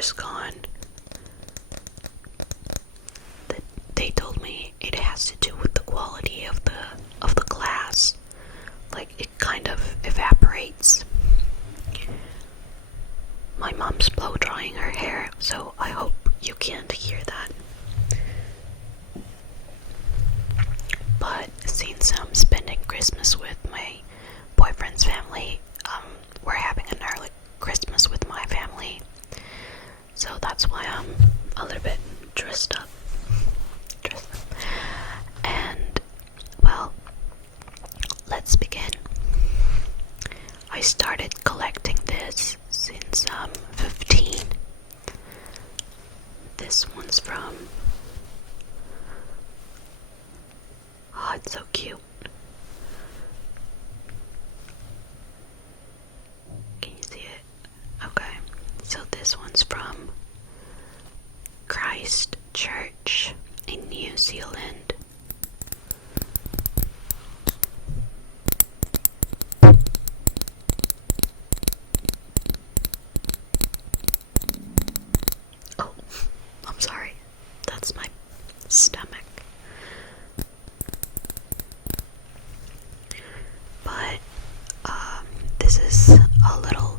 first gone, they told me it has to do with the quality of the glass. Like, it kind of evaporates. My mom's blow drying her hair, so I hope you can't hear that. But since I'm spending Christmas with my boyfriend's family, we're having an early Christmas with my family, so that's why I'm a little bit dressed up. And, well, let's begin. I started collecting this since I'm 15. This one's from... Oh, it's so cute. Can you see it? Okay. So this one's from Christchurch in New Zealand. Oh, I'm sorry. That's my stomach. But this is a little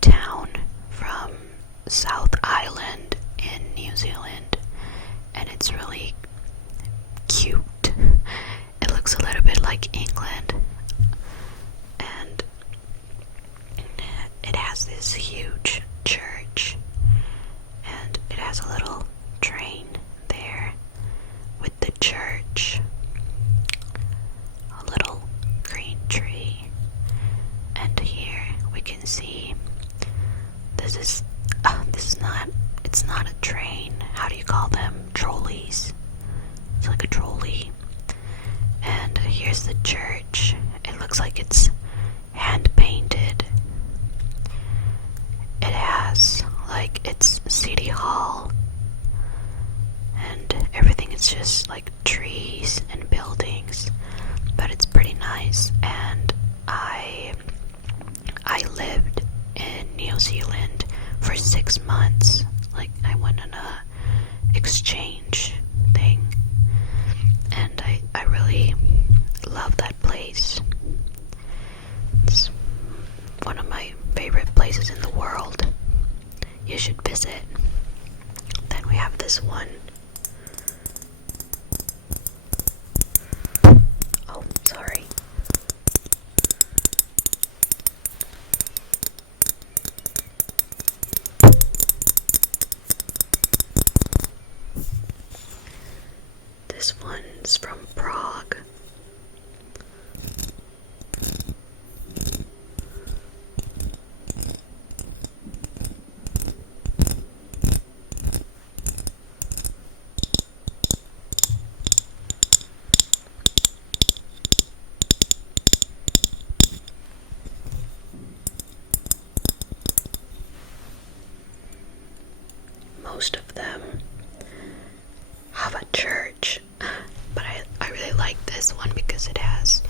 town from South Island in New Zealand, and it's really cute. It looks a little bit like England, and it has this huge church, and it has a little train there with the church, a little green tree, and here we can see it's not a train. How do you call them? Trolleys. It's like a trolley. And here's the church. It looks like it's hand painted. It has, like, it's City Hall, and everything is just like trees and buildings, but it's pretty nice. And I lived in New Zealand for 6 months. Like, I went on a exchange thing, and I really love that place. It's one of my favorite places in the world. You should visit. Then we have this one. Oh, sorry. This one's from Prague. Most of them have a church, but I really like this one because it has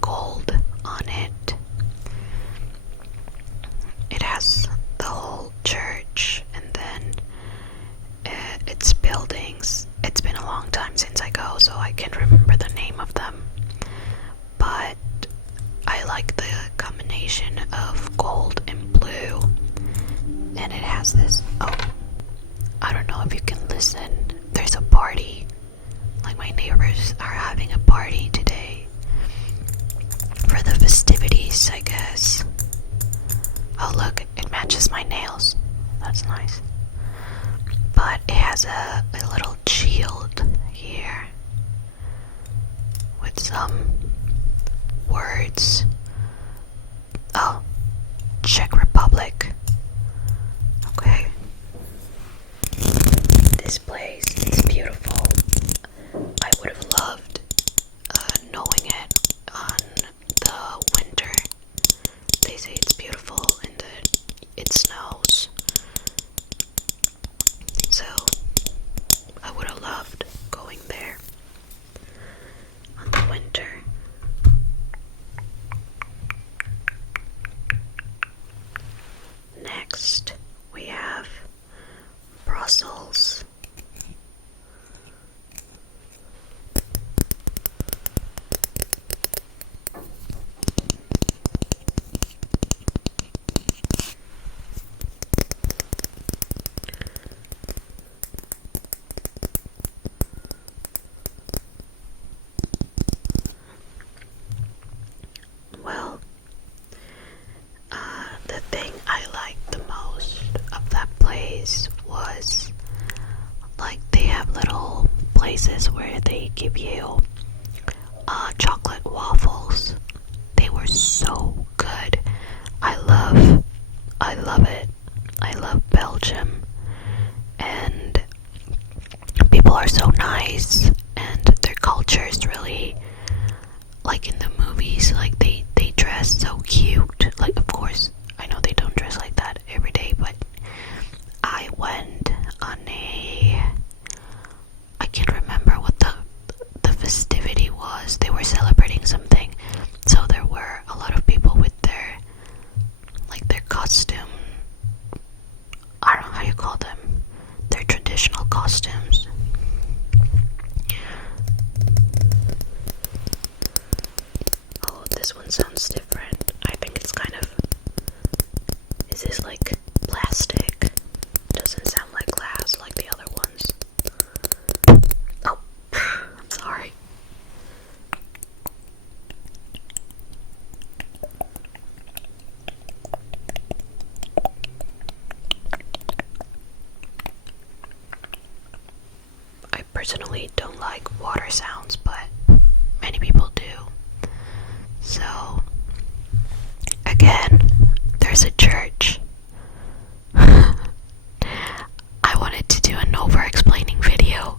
gold on it. It has the whole church, and then its buildings. It's been a long time since I go, so I can't remember the name of them, but I like the combination of gold and blue. And it has this, oh, I don't know if you can listen. There's a party. Like, my neighbors are having a party today for the festivities, I guess. Oh, look, it matches my nails. That's nice. But it has a little shield here with some words. Oh, Czech Republic. Okay. This place is beautiful. I would have loved knowing it on the winter. They say it's beautiful and that it snows. So I would have loved going there on the winter. give you chocolate waffles. They were so good. I love it. I love Belgium, and people are so nice, and their culture is really like in the movies. Like they dress so cute. Like, of course, I know they don't dress like that every day, but I went on I can't remember what the festivity was. They were celebrating something, so there were a lot of people with their costume. I don't know how you call them. Their traditional costumes. Oh, this one sounds different. I think it's kind of... Is this like plastic? Doesn't sound like glass like the other ones. Oh, I'm sorry. I personally don't like water sounds, but many people do. So, again, there's a church. I wanted to do an over-explaining video,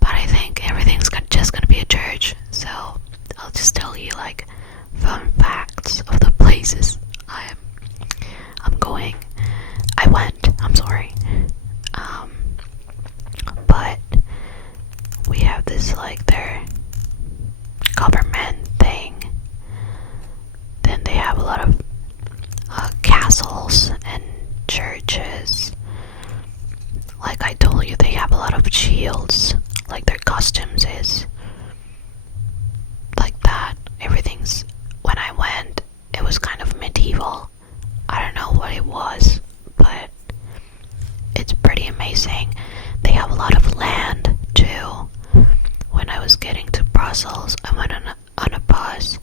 but I think everything's just gonna be a church, so I'll just tell you like fun facts of the places I'm going. I'm sorry. But we have this like their government thing. Then they have a lot of castles and churches. Like I told you, they have a lot of shields. Like their costumes is like that. Everything's... When I went, it was kind of medieval. I don't know what it was, but it's pretty amazing. They have a lot of land too. When I was getting to Brussels, I went on a bus,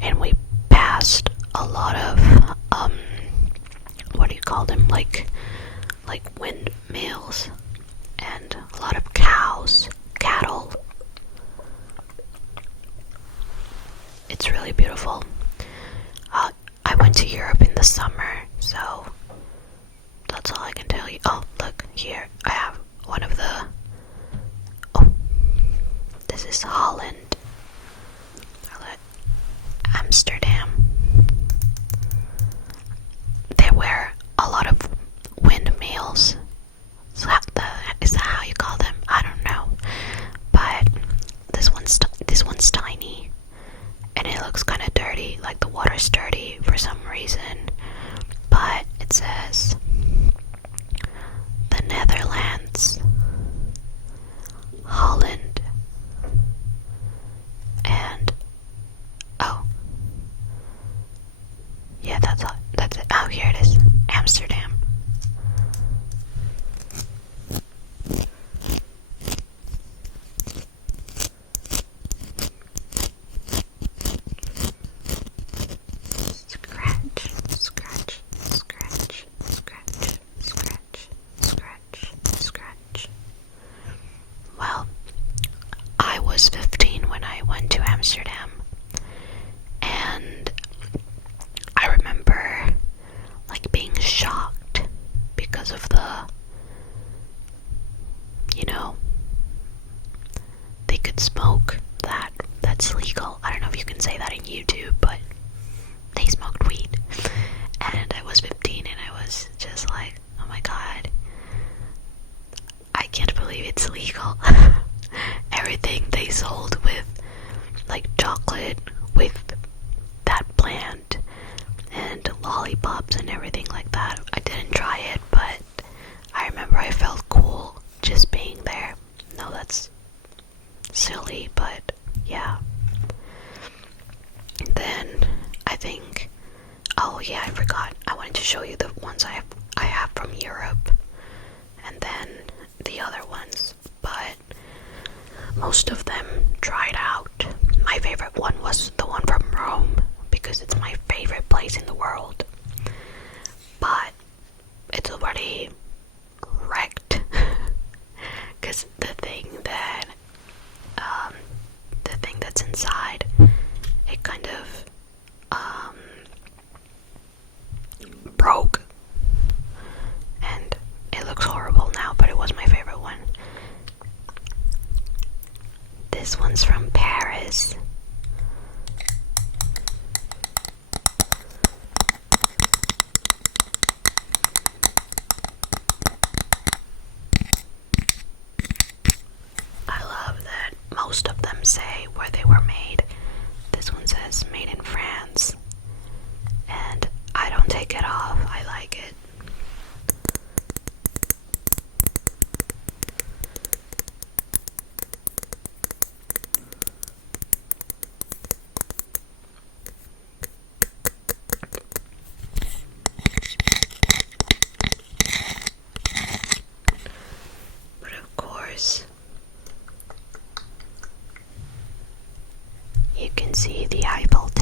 and we passed a lot of what do you call them? Like windmills, and a lot of cattle. It's really beautiful. I went to Europe in the summer, so that's all I can tell you. Oh, look, here I have one of the... Oh, this is Holland. Amsterdam. There were a lot of windmills. Is that how you call them? I don't know. But this one's tiny, and it looks kind of dirty. Like the water's dirty for some reason. But it says the Netherlands, Holland, and oh, yeah, that's it. Oh, here it is, Amsterdam. Scratch. Well, I was 15 when I went to Amsterdam, and I remember like being shocked because of they could smoke. That's legal. I don't know if you can say that in YouTube, but they smoked weed. And I was 15, and I was just like, oh my god, I can't believe it's legal. Everything they sold with like chocolate with that plant and lollipops and everything like that. I didn't try it, but I remember I felt cool just being there. No, that's silly, but yeah. Then I think, oh yeah, I forgot. I wanted to show you the ones I have from Europe, and then the other ones, but most of them dried out. My favorite one was the one from Rome, because it's my favorite place in the world. But it's already wrecked. Because the thing that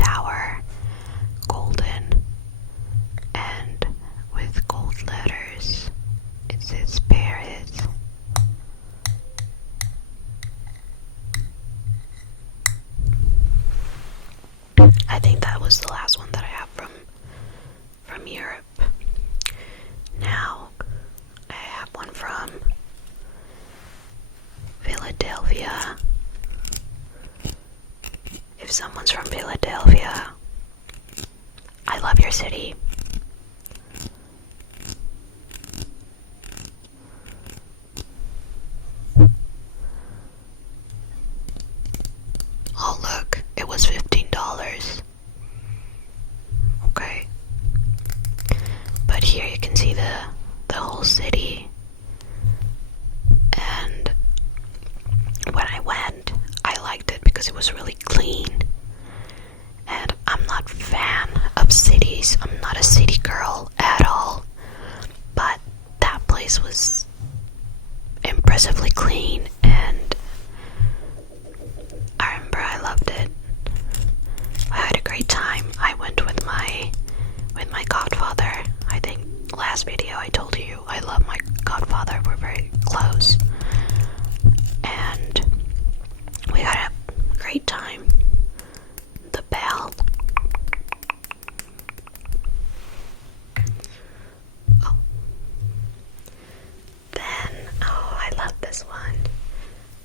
tower, golden, and with gold letters. It says Paris. I think that was the last one that I have from Europe. Now I have one from Philadelphia. If someone's from Philadelphia, I love your city. Oh look, it was $15. Okay. But here you can see the whole city. And when I went, I liked it because it was really clean. And I'm not a fan of cities. I'm not a city girl at all. But that place was impressively clean, and I remember I loved it. I had a great time. I went with my godfather. I think last video I told you I love my godfather. We're very close. And we had a great time. The bell. Oh. Then, I love this one.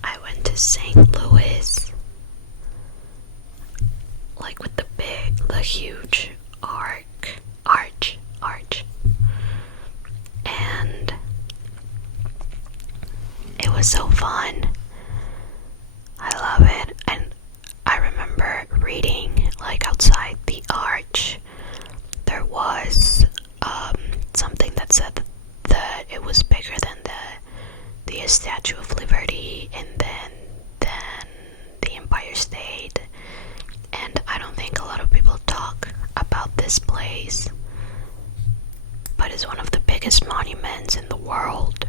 I went to St. Louis. Like with the huge arch. And it was so fun. I love it. And I remember reading, like, outside the arch, there was something that said that it was bigger than the Statue of Liberty, and then the Empire State. And I don't think a lot of people talk about this place, but it's one of the biggest monuments in the world.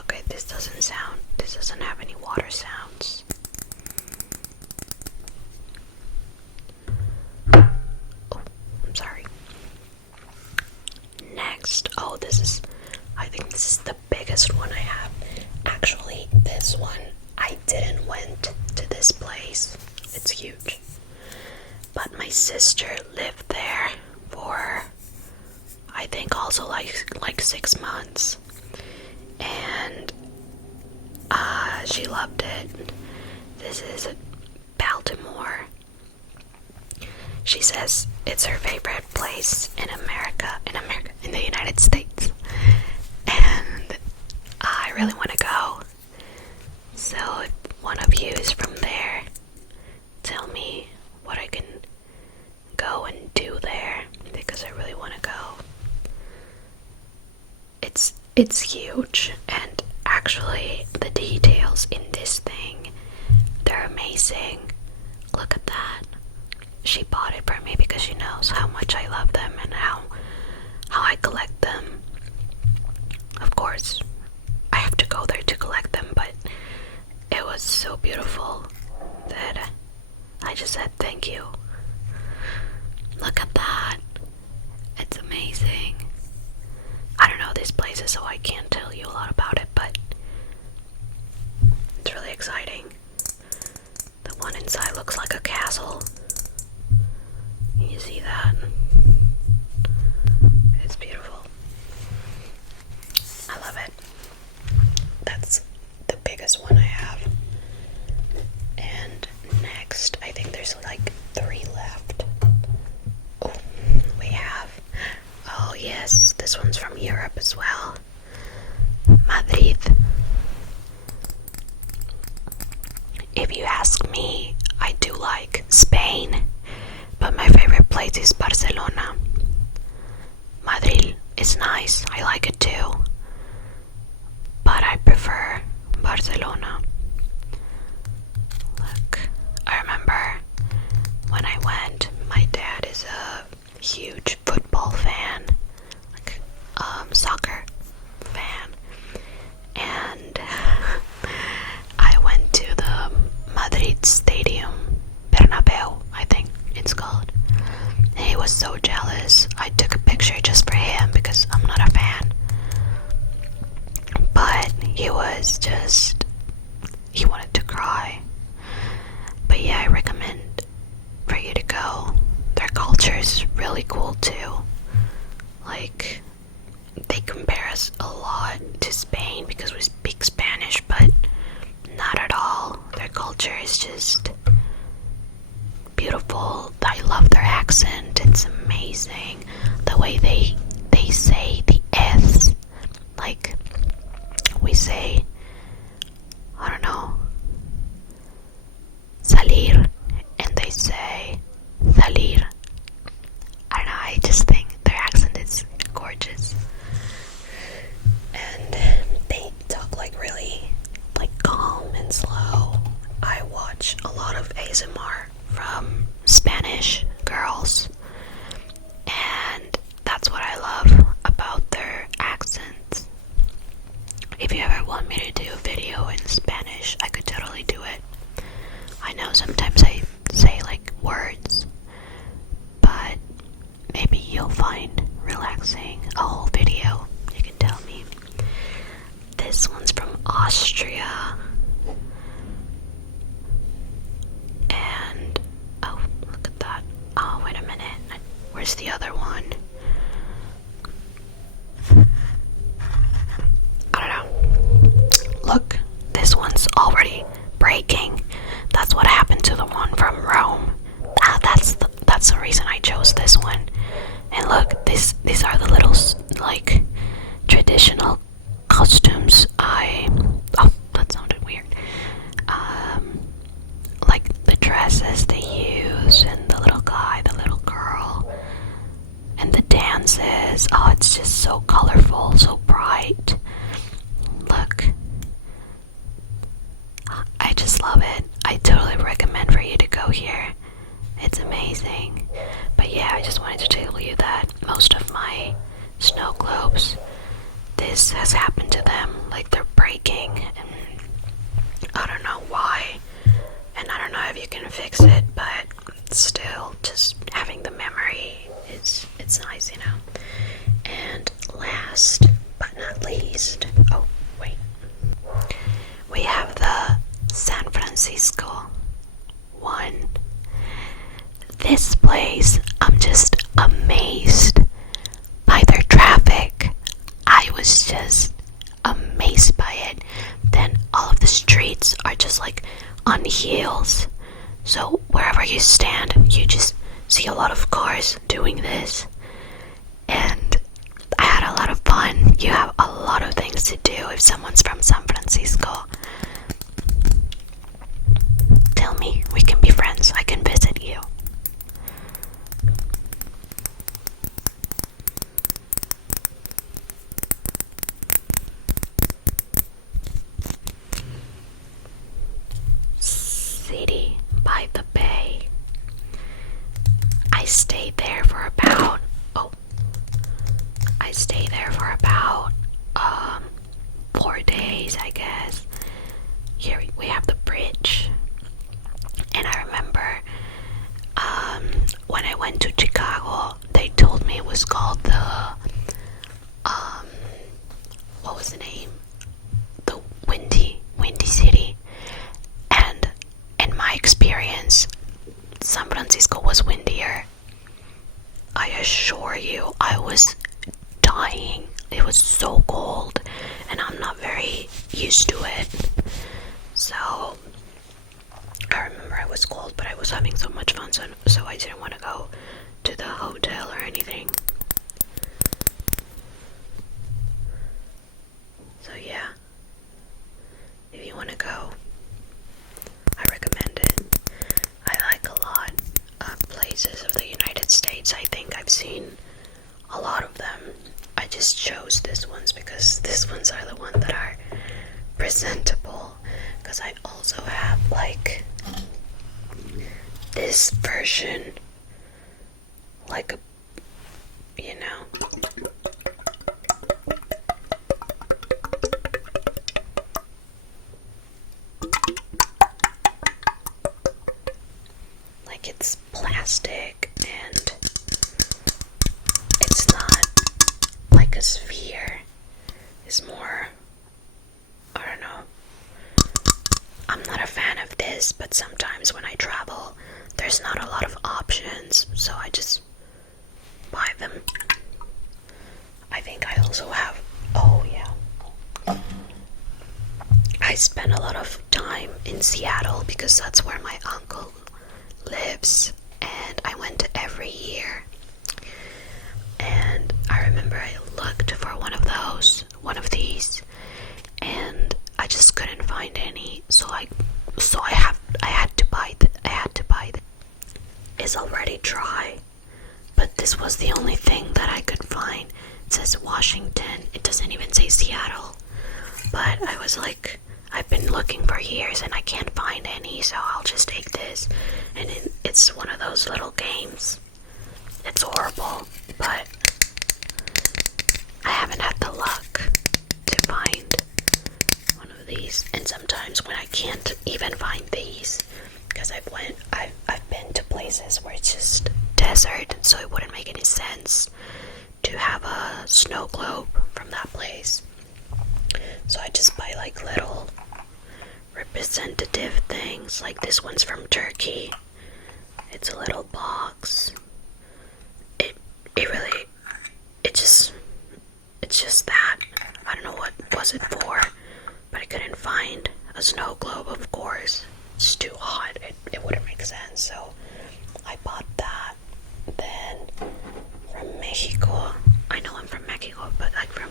Okay, this doesn't have any water sounds. Oh, I'm sorry. Next, I think this is the biggest one I have. Actually, this one, I didn't went to this place. It's huge. But my sister lived there for, I think, also like 6 months. And she loved it. This is Baltimore. She says it's her favorite place in the United States. And I really want to go. So if one of you is from there, tell me what I can go and do there, because I really want to go. It's huge, and actually the details in this thing, they're amazing. Look at that. She bought it for me because she knows how much I love them and how I collect them. Of course, I have to go there to collect them, but it was so beautiful that I just said thank you. Look at that. It's amazing. I don't know these places, so I can't tell you a lot about it, but it's really exciting. The one inside looks like a castle. You see that? It's beautiful. I love it. That's the biggest one I have. And next, I think there's like 3 left. Oh, we have. Oh yes, this one's from Europe as well. Madrid. If you ask me, I do like Spain, but my favorite place is Barcelona. Madrid is nice, I like it too, but I prefer Barcelona. Look, was so jealous. I took a picture just for him because I'm not a fan. But he was just, he wanted to cry. But yeah, I recommend for you to go. Their culture is really cool too. Like, they compare us a lot to Spain because we speak Spanish, but not at all. Their culture is just beautiful. I love their accent. It's amazing. The way they say the S. Like, we say, I don't know, salir, and they say salir. I don't know, I just think their accent is gorgeous. And they talk like really calm and slow. I watch a lot of ASMR from Spanish girls, and that's what I love about their accents. If you ever want me to do a video in Spanish, I could totally do it. I know sometimes I say like words, but maybe you'll find relaxing a whole video. You can tell me. This one's from Austria. And, oh, look at that. Oh, wait a minute. Where's the other one? I don't know. Look, this one's already breaking. That's what happened to the one from Rome. That's the reason I chose this one. And look, these are the little, like, traditional costumes. Oh, that sounded weird. Like the dresses they use, and the little guy, the little girl, and the dances. Oh, it's just so colorful, so bright. Look, I just love it. I totally recommend for you to go here. It's amazing. But yeah, I just wanted to tell you that most of my snow globes, this has happened to them. Like, they're breaking, and I don't know why, and I don't know if you can fix it, but still, just having the memory it's nice, you know. And last but not least, oh wait, we have the San Francisco one. This place, I'm just amazed by their traffic. I was just amazed by it. Then all of the streets are just like on heels. So wherever you stand, you just see a lot of cars doing this. And I had a lot of fun. You have a lot of things to do if someone's from San Francisco. Tell me, we can be friends. I can visit you. City by the Bay. I stayed there for about 4 days, I guess. Here we have the bridge, and I remember when I went to Chicago, they told me it was called the what was the name? The Windy City. And in my experience, San Francisco was windier. I assure you, I was dying. It was so cold, and I'm not very used to it. So I remember I was cold, but I was having so much fun, so I didn't want to go to the hotel or anything. So yeah, if you want to go, I recommend it. I like a lot of places of the United States. I think I've seen a lot of them. I just chose these ones because these ones are the ones that are presentable. Because I also have like this version, like a, you know, like it's plastic and a sphere is more, I don't know. I'm not a fan of this, but sometimes when I travel, there's not a lot of options, so I just buy them. I think I also have, oh yeah, I spend a lot of time in Seattle because that's where my uncle lives, and I went every year. And I remember I looked for one of these, and I just couldn't find any. So I had to buy it. It's already dry, but this was the only thing that I could find. It says Washington. It doesn't even say Seattle. But I was like, I've been looking for years and I can't find any, so I'll just take this. And it's one of those little games. It's horrible, but I haven't had the luck to find one of these. And sometimes when I can't even find these, because I've been to places where it's just desert, so it wouldn't make any sense to have a snow globe from that place. So I just buy like little representative things. Like this one's from Turkey. It's a little box. It's just that. I don't know what was it for, but I couldn't find a snow globe, of course. It's too hot. It wouldn't make sense, so I bought that. Then from Mexico, I know I'm from Mexico, but like from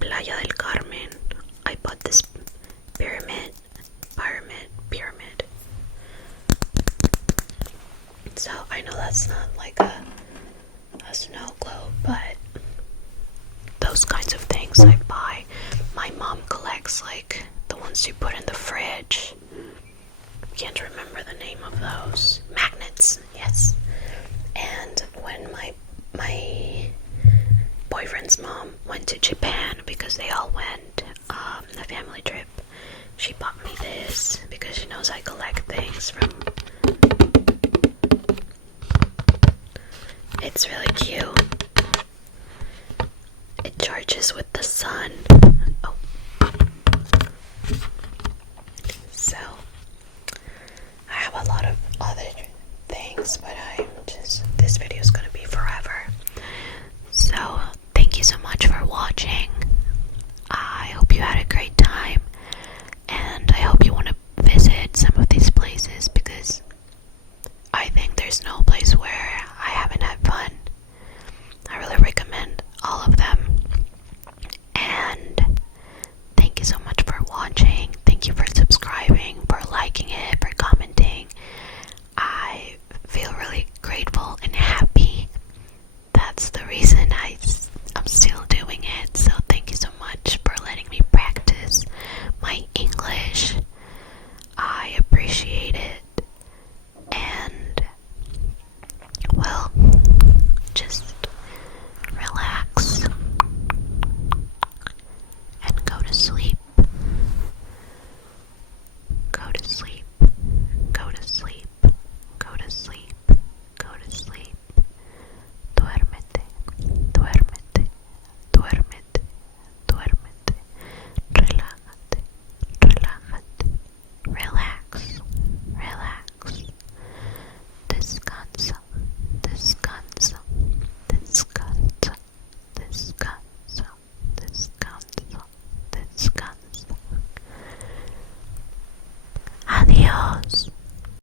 Playa del Carmen, I bought this pyramid. So I know that's not like a snow globe, but those kinds of things I buy. My mom collects like the ones you put in the fridge. Can't remember the name of those. Magnets, yes. And when my boyfriend's mom went to Japan, because they all went on a family trip, she bought me this because she knows I collect things from. It's really cute. It charges with the sun,